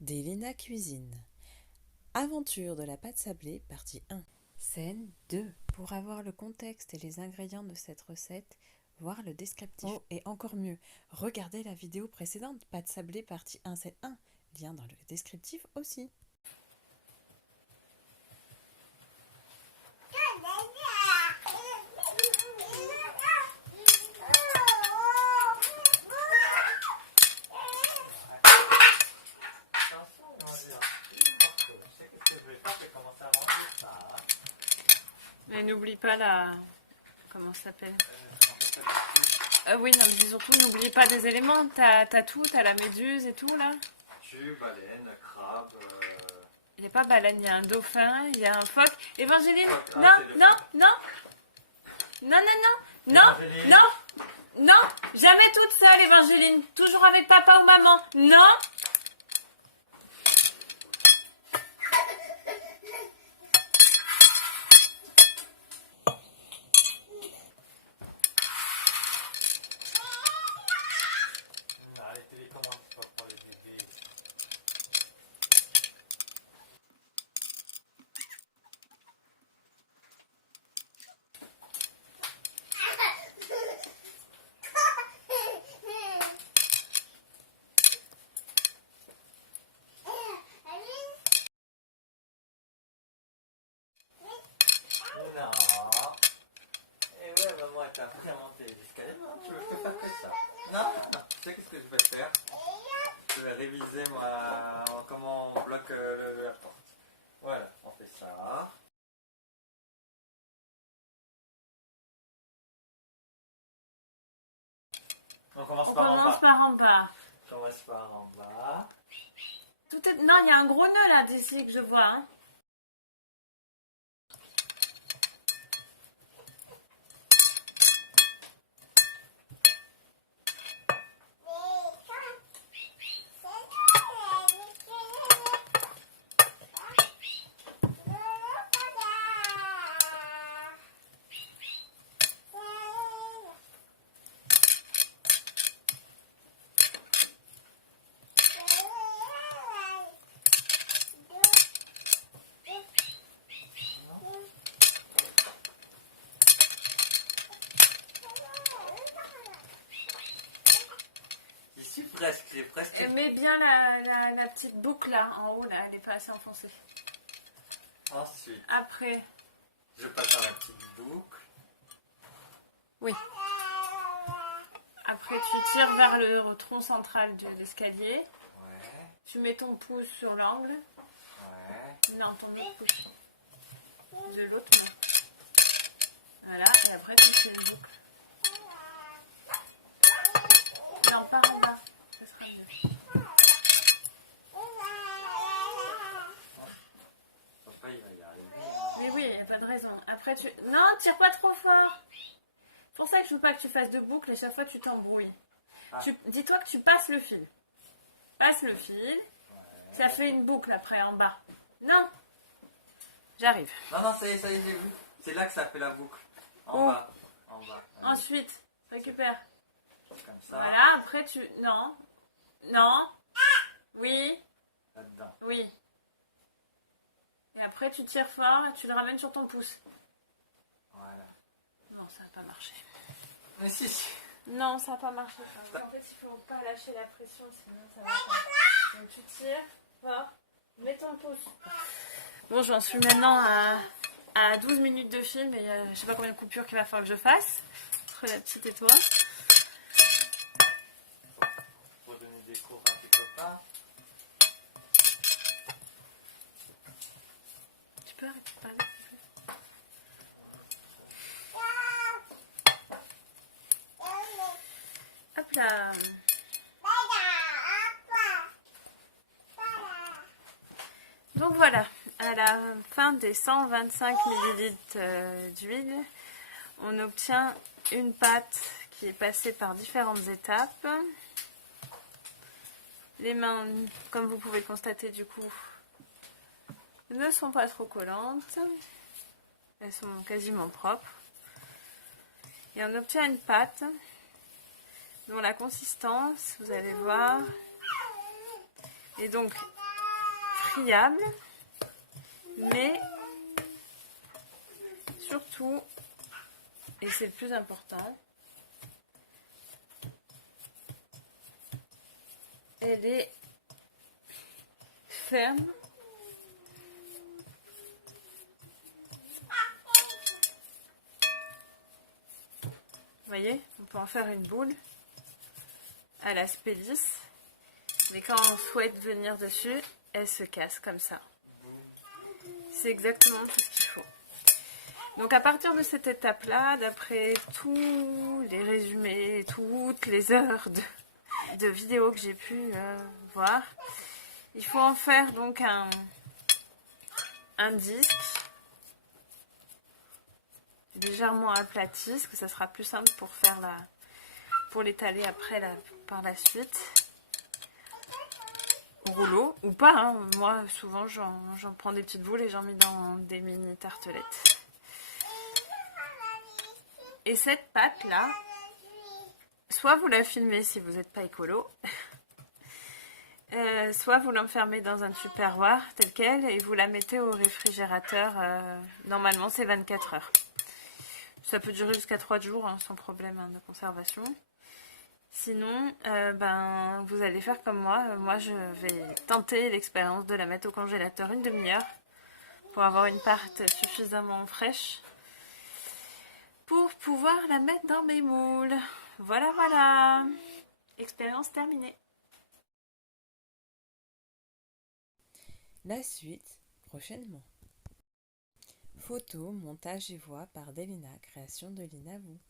Délina cuisine. Aventure de la pâte sablée, partie 1. Scène 2. Pour avoir le contexte et les ingrédients de cette recette, voir le descriptif. Oh, et encore mieux, regardez la vidéo précédente, pâte sablée, partie 1, c'est 1. Lien dans le descriptif aussi. Mais n'oublie pas la... Comment ça s'appelle oui, non, mais surtout, n'oublie pas des éléments. T'as tout, t'as la méduse et tout, là. Tube, baleine, crabe... Il n'y a pas baleine, il y a un dauphin, il y a un phoque. Évangéline, Ah, non, c'est le non, phoque. non. Non, non, non, non, Évangéline. non, non. Jamais toute seule, Évangéline. Toujours avec papa ou maman. Non. Les télécommandes, c'est pas pour les bébés. Non. Et ouais, maman, elle t'a appris à monter les escaliers. Non, tu veux que faire que ça. Non, non. Tu sais qu'est-ce que je vais faire? Je vais réviser moi, comment on bloque la porte. Voilà, on fait ça. On commence On par en commence bas. par en bas. On commence par en bas. Tout est... Non, il y a un gros nœud là d'ici que je vois. Hein. Ici, presque. J'ai presque. Mets bien la petite boucle là, en haut, là, elle n'est pas assez enfoncée. Ensuite, Après, je passe dans la petite boucle. oui. Après, tu tires vers le tronc central de l'escalier. Ouais, Tu mets ton pouce sur l'angle. ouais. Non, ton autre pouce. De l'autre main. Voilà, et après, tu fais les boucles. Non, pas en bas. Ça sera mieux. Papa, il va y arriver. Mais oui, il n'y a pas de raison. Après, tu... Non, tire pas trop fort. C'est pour ça que je veux pas que tu fasses de boucles et chaque fois tu t'embrouilles. Ah. Dis-toi que tu passes le fil. Passe le fil. Ça fait une boucle après en bas. Non. J'arrive. Non, non, ça y est, j'ai vu. C'est là que ça fait la boucle. En Oh. bas. En bas. Allez, Ensuite, récupère. comme ça. Voilà, après tu... Non. Non. Oui. Là-dedans. Oui. Et après tu tires fort et tu le ramènes sur ton pouce. Voilà. Non, ça n'a pas marché. Mais si, si. Non, ça n'a pas marché. En fait, il ne faut pas lâcher la pression, sinon ça va pas. Donc tu tires fort. Mets ton pouce. Bon, j'en suis maintenant à 12 minutes de film et je sais pas combien de coupures qu'il va falloir que je fasse. Entre la petite et toi. Pour donner des cours à tes copains. Tu peux arrêter de parler, s'il te plaît. Hop là. Donc voilà, à la fin des 125 ml d'huile, on obtient une pâte qui est passée par différentes étapes. Les mains, comme vous pouvez le constater du coup, ne sont pas trop collantes. Elles sont quasiment propres. Et on obtient une pâte dont la consistance, vous allez voir, est donc pliable, mais surtout, et c'est le plus important, elle est ferme. Vous voyez, on peut en faire une boule à l'aspect lisse, mais quand on souhaite venir dessus, elle se casse comme ça. C'est exactement tout ce qu'il faut. Donc à partir de cette étape-là, d'après tous les résumés, toutes les heures de vidéos que j'ai pu voir, il faut en faire donc un disque légèrement aplati, parce que ça sera plus simple pour faire pour l'étaler après par la suite. Rouleau ou pas, hein. Moi souvent j'en prends des petites boules et j'en mets dans des mini tartelettes. Et cette pâte là, soit vous la filmez si vous n'êtes pas écolo, soit vous l'enfermez dans un tupperware tel quel et vous la mettez au réfrigérateur, normalement c'est 24 heures. Ça peut durer jusqu'à 3 jours hein, sans problème de conservation. Sinon, vous allez faire comme moi. Moi, je vais tenter l'expérience de la mettre au congélateur une demi-heure pour avoir une pâte suffisamment fraîche pour pouvoir la mettre dans mes moules. Voilà, voilà. Expérience terminée. La suite, prochainement. Photos, montage et voix par Delina, création de Lina Vous.